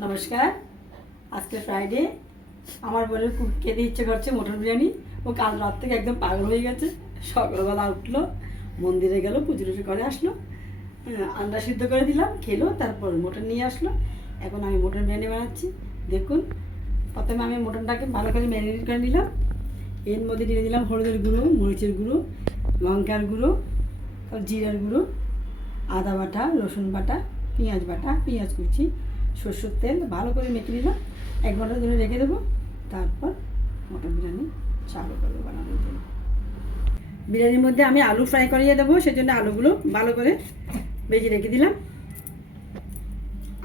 নমস্কার। আজকে ফ্রাইডে। আমার বোনের খুব খেতে ইচ্ছে করছে মটন বিরিয়ানি। ও কাল রাত থেকে একদম পাগল হয়ে গেছে। সকালবেলা উঠলো, মন্দিরে গেল, পুজো টুজো করে আসলো, আন্ডা সিদ্ধ করে দিলাম, খেলো, তারপর মটন নিয়ে আসলো। এখন আমি মটন বিরিয়ানি বানাচ্ছি। দেখুন, প্রথমে আমি মটনটাকে ভালো করে ম্যারিনেট করে নিলাম। এর মধ্যে দিয়ে দিলাম হলুদের গুঁড়ো, মরিচের গুঁড়ো, লঙ্কার গুঁড়ো, জিরার গুঁড়ো, আদা বাটা, রসুন বাটা, পেঁয়াজ বাটা, পেঁয়াজ কুচি, সরষের তেল ভালো করে মেখে নিলাম। 1 ঘন্টার জন্য রেখে দেবো। তারপর মটন বিরিয়ানি চালু করবো বানানোর জন্য। বিরিয়ানির মধ্যে আমি আলু ফ্রাই করিয়ে দেবো, সেজন্য আলুগুলো ভালো করে ভেজে রেখে দিলাম।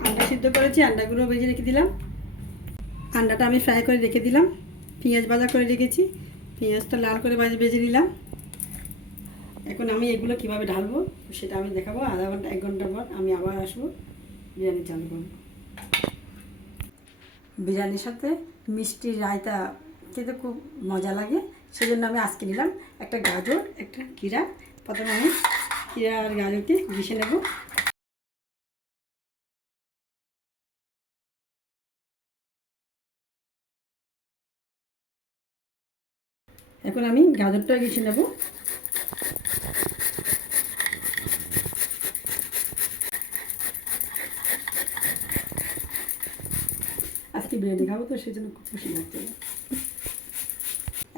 আন্ডা সিদ্ধ করেছি, আন্ডাগুলো ভেজে রেখে দিলাম। আন্ডাটা আমি ফ্রাই করে রেখে দিলাম। পেঁয়াজ ভাজা করে রেখেছি, পেঁয়াজটা লাল করে ভেজে নিলাম। এখন আমি এগুলো কীভাবে ঢালবো সেটা আমি দেখাবো। আধা ঘন্টা 1 ঘন্টা পর আমি আবার আসবো, বিরিয়ানি চালু করবো। বিরিয়ানির সাথে মিষ্টি রায়তা খেতে খুব মজা লাগে, সেজন্য আমি আজকে নিলাম একটা গাজর, একটা ক্ষীরা। প্রথমে আমি ক্ষীরা আর গাজরকে ঘিষে নেব। এখন আমি গাজরটা ঘিষে নেব। আজকে বিরিয়ানি খাবো তো সেজন্য খুব খুশি লাগছে।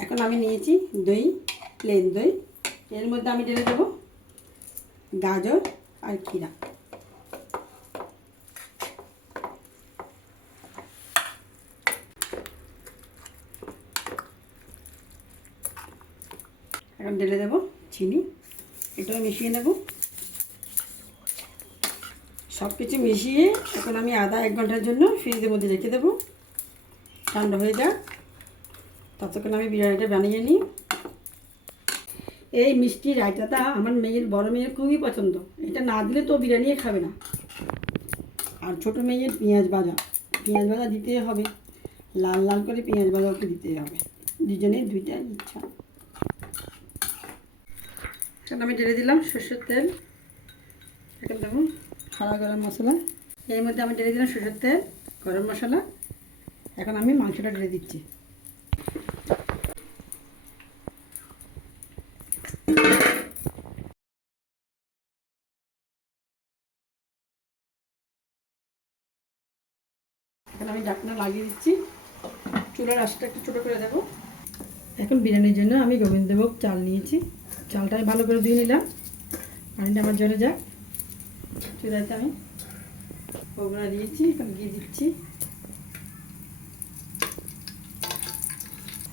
এখন আমি নিয়েছি দই, প্লেন দই। এর মধ্যে আমি ঢেলে দেবো গাজর আর ক্ষীরা। এখন ঢেলে দেবো চিনি, এটাও মিশিয়ে নেব। সব কিছু মিশিয়ে এখন আমি আধা 1 ঘন্টার জন্য ফ্রিজের মধ্যে রেখে দেবো, ঠান্ডা হয়ে যাক। ততক্ষণ আমি বিরিয়ানিটা বানিয়ে নিই। এই মিষ্টি রায়তাটা আমার বড় মেয়ের খুবই পছন্দ। এটা না দিলে তো বিরিয়ানি খাবে না। আর ছোটো মেয়ের পেঁয়াজ ভাজা দিতে হবে, লাল লাল করে পেঁয়াজ ভাজা ওকে দিতে হবে। দুজনের দুইটা ইচ্ছা। এখন আমি ঢেলে দিলাম সরষের তেল। এখন দেবো খাড়া গরম মশলা। এর মধ্যে আমি ঢেলে দিলাম সরষের তেল, গরম মশলা। এখন আমি মাংসটা ঢেলে দিচ্ছি। এখন আমি ঢাকনা লাগিয়ে দিচ্ছি। চুলার আঁচটা একটু ছোটো করে দেবো। এখন বিরিয়ানির জন্য আমি গোবিন্দভোগ চাল নিয়েছি। চালটা আমি ভালো করে ধুয়ে নিলাম, পানিটা আমার জ্বলে যাক। চুলাতে আমি ওগুলো দিয়েছি, এখন দিয়ে দিচ্ছি।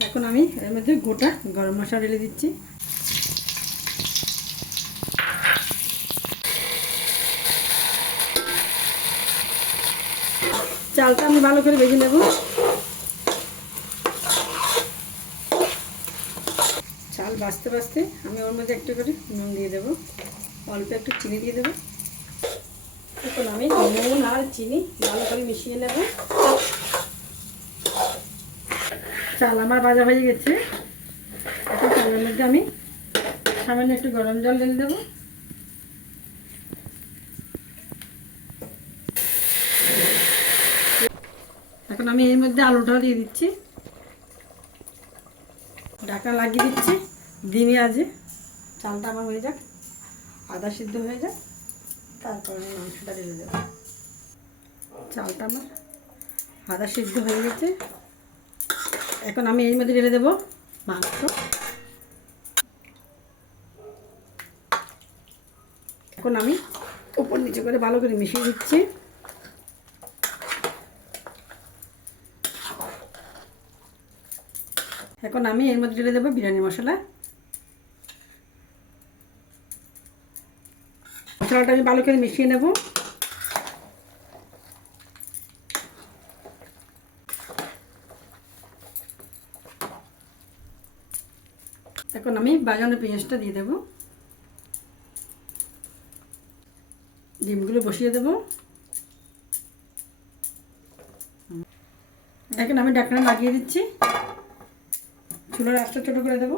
এখন আমি এর মধ্যে গোটা গরম মশলা ঢেলে দিচ্ছি। চালটা আমি ভালো করে ভেজে নেব। চাল বাছতে বাছতে আমি ওর মধ্যে একটু করে নুন দিয়ে দেবো, অল্প একটু চিনি দিয়ে দেবো। এখন আমি নুন আর চিনি ভালো করে মিশিয়ে নেব। চাল আমার ভাজা হয়ে গেছে। এখন চালের মধ্যে আমি সামান্য একটু গরম জল ঢেলে দেবো। এখন আমি এর মধ্যে আলুটাও দিয়ে দিচ্ছি, ঢাকা লাগিয়ে দিচ্ছি ধিমি আঁচে। চালটা আমার হয়ে যাক, আদা সিদ্ধ হয়ে যাক, তারপরে আমি মাংসটা ঢেলে দেবো। চালটা আমার আদা সিদ্ধ হয়ে গেছে। এখন আমি এর মধ্যে ঢেলে দেবো মাংস। এখন আমি উপর নিচে করে ভালো করে মিশিয়ে দিচ্ছি। এখন আমি এর মধ্যে ঢেলে দেবো বিরিয়ানি মশলা। মশলাটা আমি ভালো করে মিশিয়ে নেব। এখন আমি বাগানো পেঁয়াজটা দিয়ে দেবো, ডিমগুলো বসিয়ে দেবো। এখন আমি ঢাকনা লাগিয়ে দিচ্ছি, চুলার আঁচটা ছোটো করে দেবো।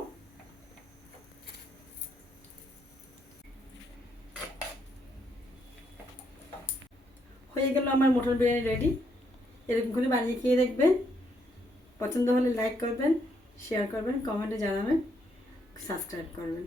হয়ে গেল আমার মটন বিরিয়ানি রেডি। এরকম করে বানিয়ে খেয়ে দেখবেন। পছন্দ হলে লাইক করবেন, শেয়ার করবেন, কমেন্টে জানাবেন, সাবস্ক্রাইব করবেন।